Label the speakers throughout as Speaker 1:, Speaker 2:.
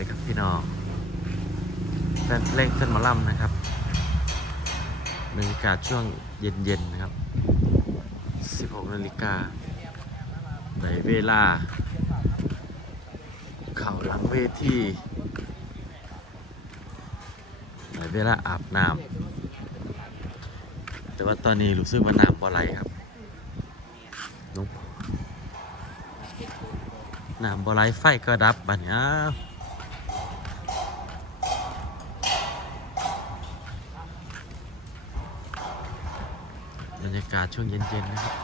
Speaker 1: ดีครับพี่น้องแฟนเพลงแฟนมอลำนะครับบรรยากาศช่วงเย็นๆนะครับ 16นาฬิกาในเวลา เข่าหลังเวทีในเวลาอาบน้ำแต่ว่าตอนนี้รู้สึกว่าน้ำบ่ไหลครับนุ๊กน้ำบ่ไหลไฟก็ดับบัดเนี้ รรยากาศช่วงเย็นๆนะครับ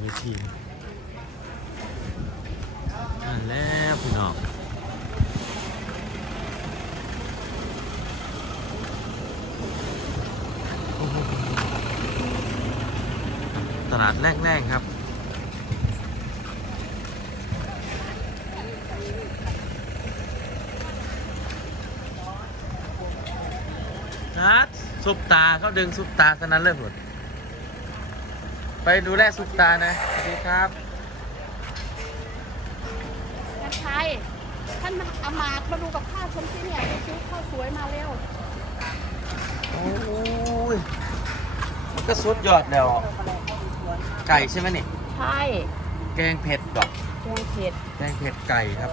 Speaker 1: ไม่ทีมนั่นแล้วพี่น้องตลาดแรกๆครับ นัด ซุปตาเขาดึงซุปตาสนั้นเลยหมดไปดูแลซุปตานะสวัสดีครับ
Speaker 2: ท่านชายท่านอามาตย์มาดูกับข้าวฉันสิเนี่ยไปซื้อข้าวสวยมาเร็ว
Speaker 1: โอ้ยมันก็สุดยอดแล้วไก่ใช่ไหมนี่
Speaker 2: ใช่
Speaker 1: แกงเผ็ดบอก
Speaker 2: แกงเผ็ด
Speaker 1: แกงเผ็ดไก่ครับ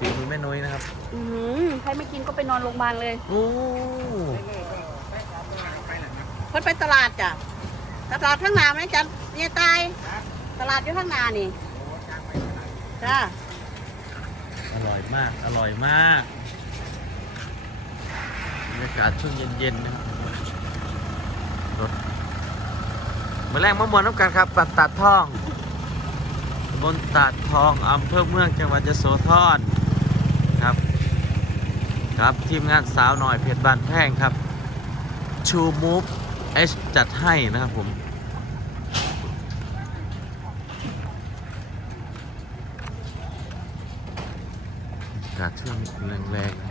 Speaker 1: ฝีมือแม่นุ้ยนะครับ
Speaker 2: อือหือใครไม่กินก็ไปนอนโรงพยาบาลเลย
Speaker 1: โอ้
Speaker 2: เพิ่นไปตลาดจ้ะตลาดข้างหน้าไหมจ๊ะเนี่ยตายตลาดอยู่ข้างหน้านี่จ้า
Speaker 1: อร่อยมาก อร่อยมากบรรยากาศช่วงเย็นๆนะครับรถมาแรงมะม่วงน้ำกันครับปัดตัดทองบนตัดทองอำเภอเมืองจังหวัดยโสธรครับ ครับ ทีมงานสาวหน่อยเพชรบานแพงครับชูมูฟเอชจัดให้นะครับผมอากาศช่วงแรงๆ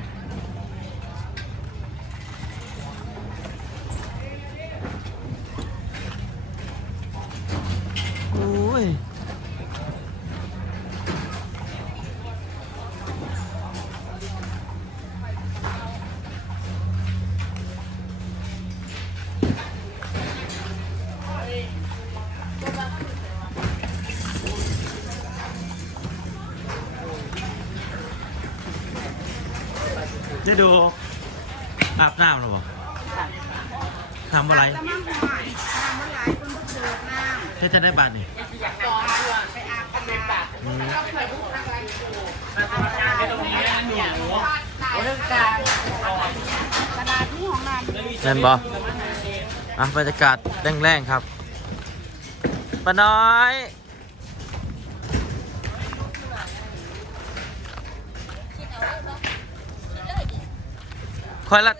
Speaker 1: จะดูอาบน้ำหรอบอกทำอะไรถ้าจะได้บานนี่อืม
Speaker 2: ตลาดนี้ของนาน
Speaker 1: แน่นบออะบรรยากาศแรงๆครับป้าน้อย คอยละ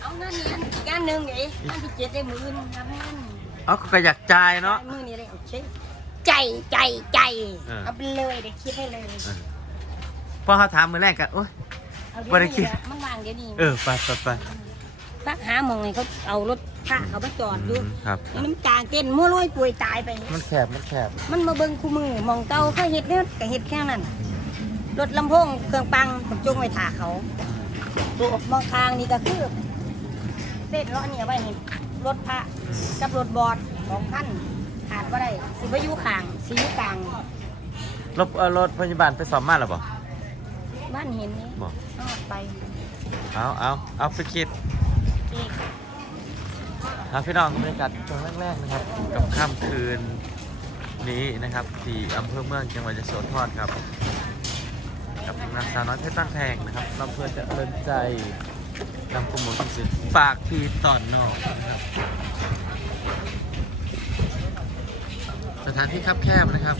Speaker 3: เอาเงินนี่อันอีกอันหนึ่งไงอันที่เจ็ดได้หมื่นครับแม่น
Speaker 1: เอาก็อยากจ่ายเนาะ
Speaker 3: มือนี่เลยเอาใช้ใจใจใจ
Speaker 1: เออ
Speaker 3: เอาไปเลยเดี๋ยวคิดให้เลย
Speaker 1: พอเขาถามมือแรกกันโอ้ย
Speaker 3: เอา
Speaker 1: บ่ได้คิด
Speaker 3: เยวนี้แหละมันวางเดี๋ยวนี้
Speaker 1: เออ ไปไปไป
Speaker 3: พักหาหมองไงเขาเอารถพระเขาไปจอดอยู่
Speaker 1: อืมครับ
Speaker 3: นี่มันกลางเต้นมั่วลอยป่วยตายไป
Speaker 1: มันแคบ มันแคบ
Speaker 3: มันมาเบิ่งคู่มือหมองเก่าเขาเฮ็ดเนี่ยก็เฮ็ดแค่นั้นน่ะรถลำโพงเครื่องปังผมจงไว้ถ่าเขา มองทางนี่ก็คือเส้นเลาะเนี่ยไว้เห็นรถพระกับรถบอดสองคันขาดว่าได้สิบอยู่ข้างสิอยู่กลาง
Speaker 1: รถเอ่อรถพยาบาลไปสอบมาหรอบ่
Speaker 3: บ้านเห็นนี่
Speaker 1: บอก
Speaker 3: ทอดไป
Speaker 1: เอาเอาเอาไปคิด
Speaker 3: เอก
Speaker 1: ครับพี่น้องบรรยากาศช่วงแรกๆนะครับ กับค่ำคืนนี้นะครับที่อำเภอเมืองจังหวัดยโสธรครับ กับทีมงานสาวน้อยเพชรตั้งแพงนะครับลำเพลินจะเลินใจนำโปรโมทคอนเสิร์ตฝากทีตอนนอกนะครับ สถานที่คับแคบนะครับ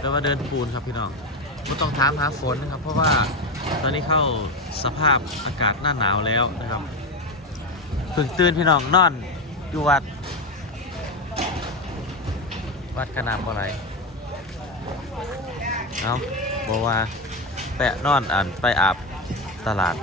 Speaker 1: แต่ว่าเดินปูนครับพี่น้องไม่ต้องถามหาฝนนะครับ เพราะว่าตอนนี้เข้าสภาพอากาศหน้าหนาวแล้วนะครับเพิ่งตื่นพี่น้องนอนอยู่วัดวัดขนาดอะไร เอาบอกว่าแปะนอนอ่านไปอาบตลาด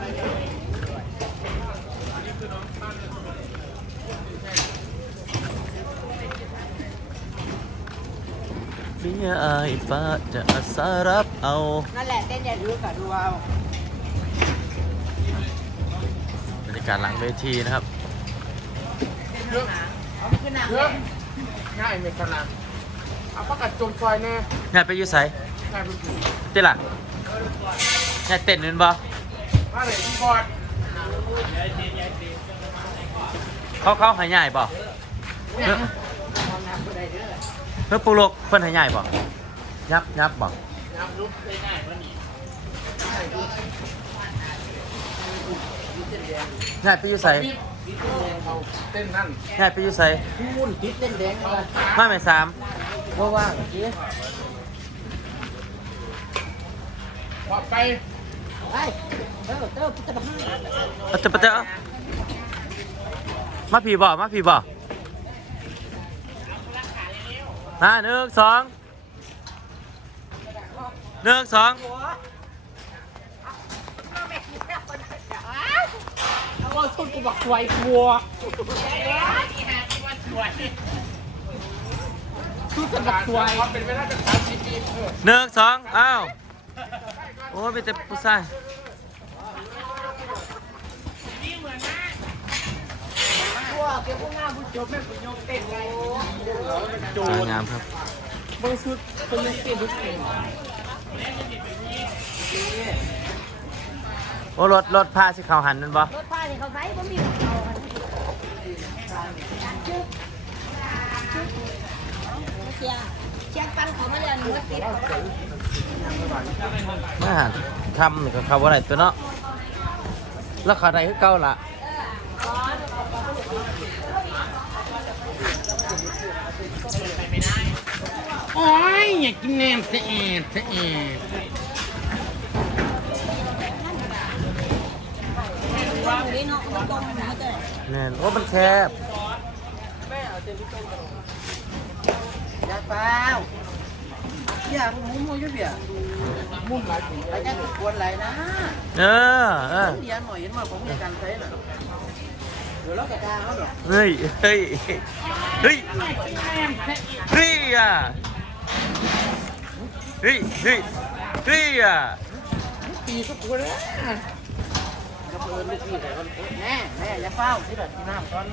Speaker 1: เมียไอ้ป้าจะอาสารับเอา
Speaker 2: นั่นแหละเต้นอย่าดื้อค่ดูเอา
Speaker 1: บรรยากาศหลังเวทีนะครับ
Speaker 2: เยอะเอาขึ้นนัง
Speaker 4: เยอะง่ายไหมขนาดเอาประกาศจมไฟยแน่
Speaker 1: ง่ายไปอยุ่ใส เต้นล่ะงานเต้นเห็นบ่
Speaker 4: มาเลยที่บอด
Speaker 1: เขาเขาใหายใหญ่บ่เฮ้ยเฮ้ยปูโลกเพิ่นใหายใหญ่บ่ยับยับบ่งานไปอยู่ไส
Speaker 4: เต้นนั่น
Speaker 1: งานไปอยู่ไส
Speaker 2: พูนติดเต้นแดงเลย
Speaker 1: มาแม่สาม
Speaker 2: ว่าว่างเจ๊
Speaker 4: พอไป
Speaker 2: ไปเต้าเต้าพิจารณา
Speaker 1: เอาจะไปเจอมาผีบ่มาผีบ่มาหนึ่งสองหนึ่งสอง
Speaker 4: โอ้ส้นกูบักสวยบัวสู้สบักสวยเป็นเวลาจะสามสิบปีเออ
Speaker 1: หนึ่งสองอ้าว โอ้ยเป็นแต่ผู้ชายสวยงามครับ
Speaker 4: บางชุดเป็นเล่นเกมทุกสิ่ง
Speaker 1: โอ้รถรถพาสิเขาหันนั่นบ่
Speaker 3: รถไฟนี่เขาใช้ผมมีของเขาค่ะชึบชึบเสียเชียงปันเขามาเรียนหนูติด
Speaker 1: มาทำนี่ก็เขาอะไรตัวเนาะแล้วขาได้คือเก่าละ
Speaker 4: โอ้ยอยากกินแหนมเสะเอดเสะเอด
Speaker 3: ต้องอยู่นี่เนาะมันตรงมันเจอ
Speaker 1: แน่นโอ้มันแคบ
Speaker 2: อย่าเปล่า อย่าหมูมูยุ่ยเบียมุ่งหลายปีไอ้ยังควรไหลนะ
Speaker 1: เออเออ
Speaker 2: เรียนหน่อยเห็นว่าผมมีการใช้น่ะเดี๋ยวเราจะด่าเขาดอก
Speaker 1: เฮ้ยเฮ้ยเฮ้ยเฮ้ยอะเฮ้ยเฮ้ยเฮ้ยอะ
Speaker 4: ตีก็กลัวเลย
Speaker 2: กระเพื่อนลูกพี่แต่คนแน่แน่อย่าเฝ้าที่แบบที่น้ำตอน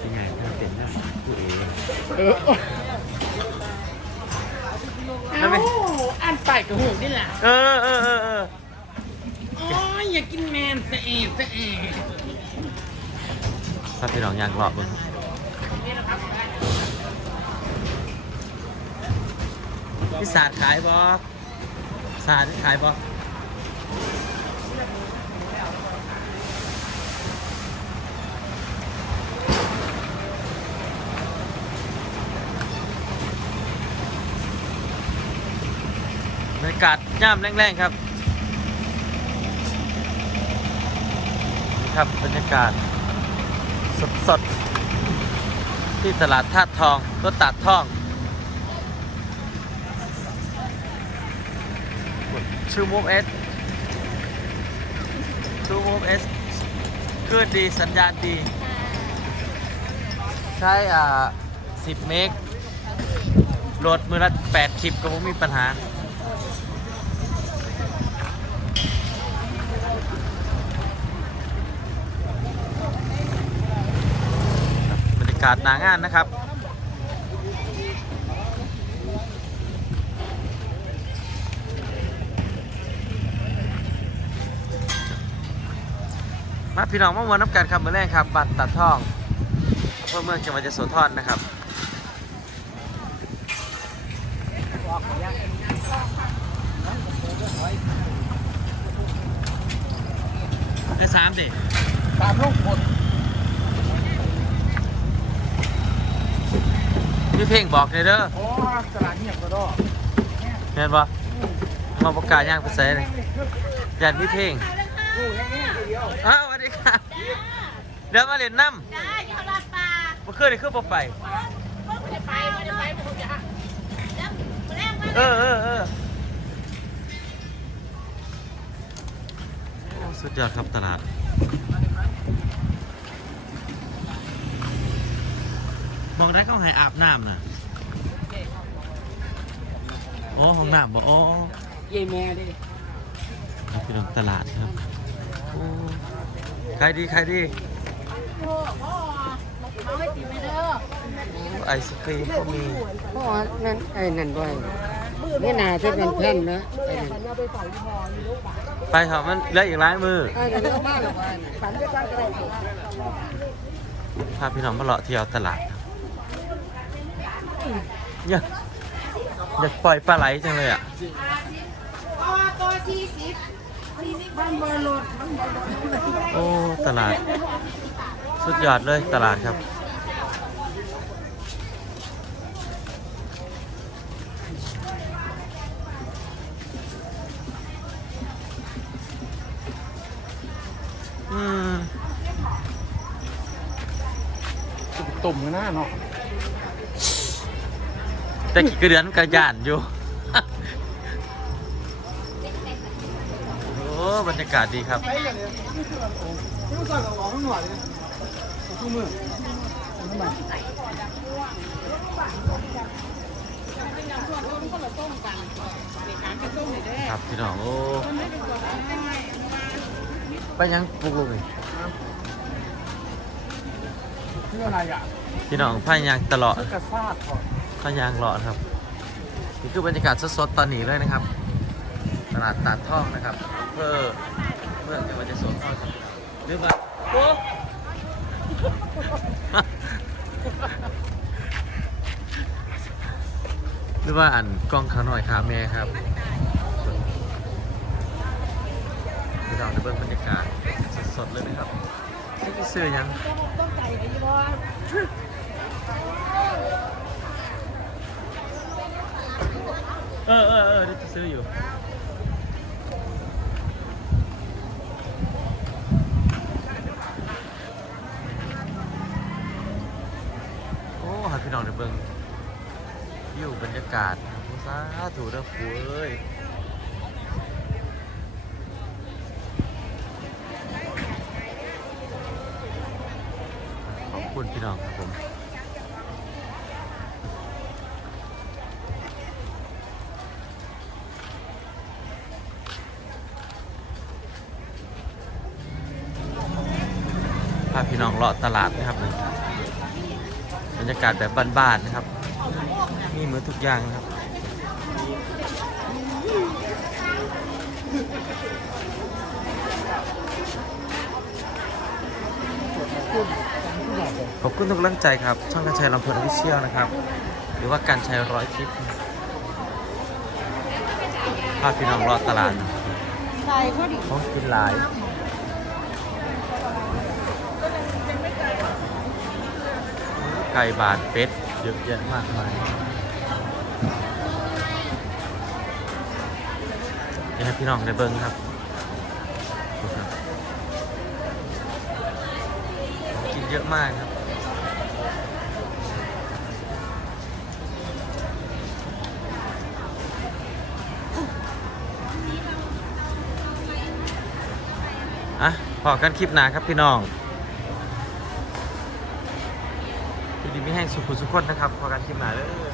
Speaker 1: เป็นไงถ้าเป็นนะผู้ เอ๋
Speaker 4: เออเอ้าอันไปกับหูนี่แหละ
Speaker 1: เออเออเออเออ
Speaker 4: โอ้ยอยากกินแหนมเสะเอดเสะเอด
Speaker 1: ถ้าพี่น้องอยากหลอกมึงพี่สาดขายบ่สาดขายบ่บ รยากาศย่ามแรงๆครับ ครับบรรยากาศ สดๆ ที่ตลาดธาตุทองรถตัดท่อง ชื่อมูฟเอสชื่อมูฟเอสคลื่นดีสัญญาณดี ใช้อ่า 10 เมกโหลดมือละ8คลิปก็ไม่มีปัญหา บรรยากาศหนางานนะครับ มาพี่น้องมาวันน้ำกันครับเมื่อแรกครับ บัตรตัดท่องเพื่อเมืองจังหวัดยโสธรนะครับได้สามดิ
Speaker 4: ตามลูกผล
Speaker 1: มีเพลงบอกเลยเด้อ
Speaker 4: โอ้สลาดเงียบก็ดอ
Speaker 1: เห็นปะมาประกาศย่างไปใส่เลยยันมีเพลงอ้าวสวัสดีครับเดี๋ยวมาเล่นน้ำ
Speaker 3: จ้าอยู่ลาดปลา
Speaker 1: เมื่อคืนนี่คือบ่ไป
Speaker 3: ไม่ได้ไปไม่ได้ไปผมจะแล้วแรกว่า
Speaker 1: เออเออเออโอ้สุดยอดครับตลาด องได้เขาให้อาบน้ำน่ะโอ้ห้องน้ำบ่อ๋อ
Speaker 2: เย่แม่ดิ
Speaker 1: นี่พี่น้องตลาดครับโอ้ใครดีใครดี
Speaker 2: พ่อพ่อเอาให้ตีไม่เด้อ
Speaker 1: โอ้ไอศครีมก็มี
Speaker 4: พ่อนั่นไอ้นั่นด้วยนี่นาที่เป็นแผ่นนะไอ้นั่น
Speaker 1: ไปเถอะมันเหลืออีกหลายมือ
Speaker 4: ไอ้นั่นเยอะมากเลยว่า
Speaker 3: ฝันด้วยกันก็ได้
Speaker 1: พาพี่น้องมาเลาะเที่ยวตลาดครับ อยากอยากปล่อยปลาไหลจังเลยอะโอ้ ตลาด สุดยอดเลยตลาดครับอืม
Speaker 4: ตุ่มหน้าเนาะ
Speaker 1: แต่กี่เดือนก็ย่านอยู่ โอ้บรรยากาศดีครับ ครับพี่น้องโอ้ไปยังปลุกลูกนี่
Speaker 4: ชื่ออะไรอะ
Speaker 1: พี่น้องพายยางตลอด
Speaker 4: กระซาดก่อน
Speaker 1: พายางรอดครับนี่คือบรรยากาศสดๆตอนนี้เลยนะครับ ตลาดตาดทองนะครับอำเภอเมื่อจังหวัดยะสธรครับหรือว่าโอ้หรือว่าอันกล้องเขาหน่อยขาแม่ครับพี่น้องในเบื้งบรรยากาศสดๆเลยนะครับนี่ซื้อยัง
Speaker 2: ต้องใจดีบ่
Speaker 1: เอ อที่จะซื้ออยู่โอ้หาพี่น้องในเบิงอยู่บรรยากาศสาธุเด้อปูเอ้ยขอบคุณพี่น้องครับผม พาพี่น้องเลาะตลาดนะครับนี่บรรยากาศแบบบ้านๆนะครับ มีมือทุกอย่างนะครับขอบคุณทุกกำลังใจครับ ช่องการชัยลำเพลินออฟฟิเชียลนะครับ หรือว่าการชัยร้อยคลิปพาพี่น้องเลาะตลาด
Speaker 2: ใส่พอดี
Speaker 1: ของกินหลาย ไก่บาทเป็ดเยอะแยะมากมายนี่ให้พี่น้องได้เบิ้งครับดูครับกินเยอะมากครับอะพอกันคลิปหนาครับพี่น้อง สุขุสุขคนนะครับพอกันคลิปหนาเลย